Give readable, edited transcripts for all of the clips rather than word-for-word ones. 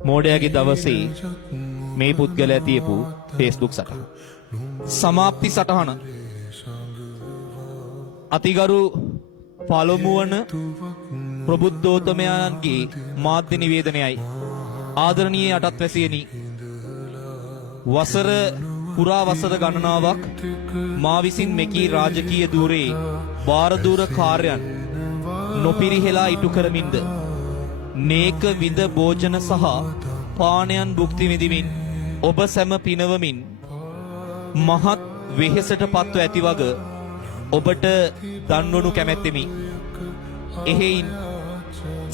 මෝඩයාගේ දවසේ මේ පුද්ගලයා තියපු Facebook සටහන. සමාප්ති සටහන. අතිගරු පළමු වන ප්‍රබුද්ධෝත්තමයන්ගේ මාධ්‍ය නිවේදනයයි. ආදරණීය යටත්වැසියනි, පුරා වසර ගණනාවක් මා විසින් මෙකී රාජකීය ධූරේ භාරදූර කාර්යයන් නොපිරිහෙලා ඉටු කරමින්ද නේක විඳ භෝජන සහ පානයන් භුක්ති විඳිමින් ඔබ සැම පිනවමින් මහත් වෙහෙසට පත්ව ඇති වග ඔබට දන්වනු කැමැත්තෙමි. එහෙයින්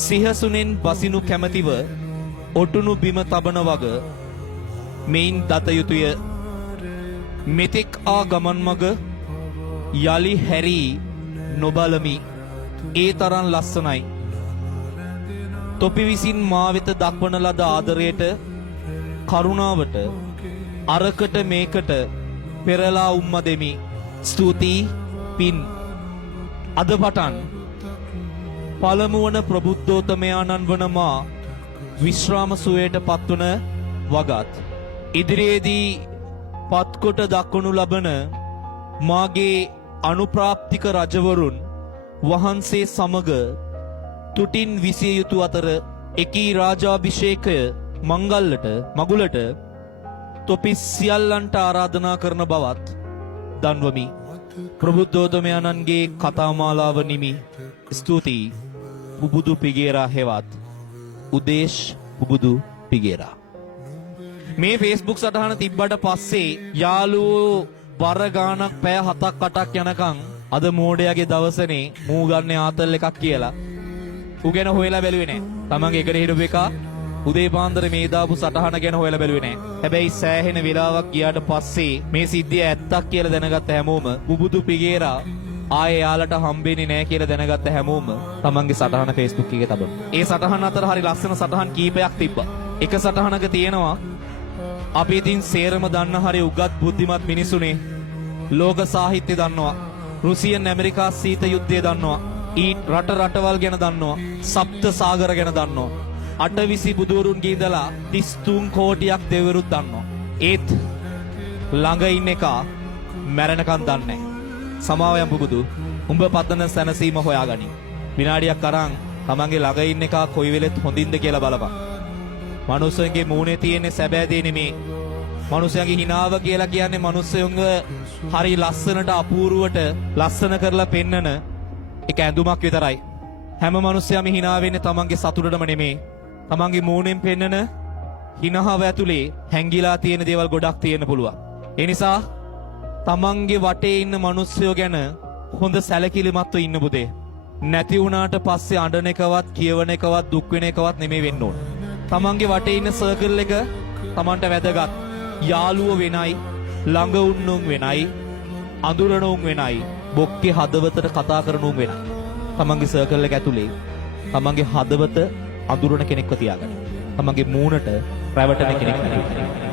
සිහසුනෙන් බසිනු කැමැතිව ඔටුනු බිම තබන වග මෙයින් දත යුතුය. මෙතෙක් ආ ගමන් මග යලි හැරී නොබලමි. ඒ තරම් ලස්සනයි. තොපි විසින් මා වෙත දක්වන ලද ආදරයට, කරුණාවට අරකට මේකට පෙරලා උම්ම දෙමි. ස්තුතියි පින්. අද පටන් පළමු වන ප්‍රබුද්ධෝත්තමයාණන් වන මා විශ්‍රාම සුවයට පත්වන වගත් ඉදිරියේදී පත්කොට දක්වනු ලබන මාගේ අනුප්‍රාප්තික රජවරුන් වහන්සේ සමග තුටින් විසිය යුතු අතර එකී රාජාභිෂේකය මගුලට තොපි සියල්ලන්ට ආරාධනා කරන බවත් දන්වමි. ප්‍රබුද්ධෝත්තමයන්ගේ කතාමාලාව නිමි. ස්තුතියි පුබුදු පිගේරා හෙවත් උදේශ් පුබුදු පිගේරා. මේ Facebook සටහන තිබ්බට පස්සේ යාළුවෝ බර ගානක් පැය 7ක් 8ක් යනකම් අද මෝඩයාගේ දවසනේ මූ ගන්න ආතල් එකක් කියලා ඌ ගැන හොයලා බැලුවේ නෑ. තමන්ගේ එකට හිටපු එක උදේ පාන්දර මේ දාපු සටහන ගැන හොයලා බැලුවේ නෑ. හැබැයි සෑහෙන වෙලාවක් ගියාට පස්සේ මේ සිද්ධිය ඇත්තක් කියලා දැනගත්ත හැමෝම පුබුදු පිගේරා ආයේ යාලට හම්බෙන්නේ නෑ කියලා දැනගත්ත හැමෝම තමන්ගේ සටහන Facebook එකේ තබන. ඒ සටහන අතර හරි ලස්සන සටහන් කීපයක් තිබ්බා. එක සටහනක තියෙනවා අපි ඉතින් සේරම දන්න හරි උගත් බුද්ධිමත් මිනිසුනේ. ලෝක සාහිත්‍ය දන්නවා. රුසියන් ඇමරිකා සීත යුද්ධය දන්නවා. ඊට රටවල් ගැන දන්නවා. සප්ත සාගර ගැන දන්නවා. 8 බුදුවරුන්ගේ ඉඳලා 33 කෝටියක් දෙවිවරුත් දන්නවා. ඒත් ළඟ ඉන්න එක මැරෙනකන් දන්නේ නැහැ. සමාවයන් පුබුදු උඹ පතන සැනසීම හොයාගනි. විනාඩියක් අරන් තමන්ගේ ළඟ ඉන්න එක කොයි වෙලෙත් හොඳින්ද කියලා බලපන්. මනුස්සයන්ගේ මූණේ තියෙන සැබෑ දේ නෙමේ. මනුස්සයන්ගේ හිනාව කියලා කියන්නේ මනුස්සයන්ව හරි ලස්සනට අපූර්වට ලස්සන කරලා පෙන්නන එක ඇඳුමක් විතරයි. හැම මනුස්සයම හිනා වෙන්නේ තමන්ගේ සතුටටම නෙමේ. තමන්ගේ මූණෙන් පෙන්නන හිනාව ඇතුලේ හැංගිලා තියෙන දේවල් ගොඩක් තියෙන්න පුළුවන්. ඒ නිසා තමන්ගේ වටේ ඉන්න මනුස්සයෝ ගැන හොඳ සැලකිලිමත්ව ඉන්න පුතේ. නැති වුණාට පස්සේ අඬන එකවත් කියවන එකවත් දුක් වෙන එකවත් නෙමෙයි වෙන්න ඕන. තමන්ගේ වටේ ඉන්න සර්කල් එක තමන්ට වැදගත්. යාළුවෝ වෙනයි, ළඟ උන්නුන් වෙනයි, අඳුරන උන් වෙනයි, බොක්කේ හදවතට කතා කරන උන් වෙනයි. තමන්ගේ සර්කල් එක ඇතුලේ තමන්ගේ හදවත අඳුරන කෙනෙක්ව තියාගන්න. තමන්ගේ මූණට රැවටෙන කෙනෙක් නෙවෙයි.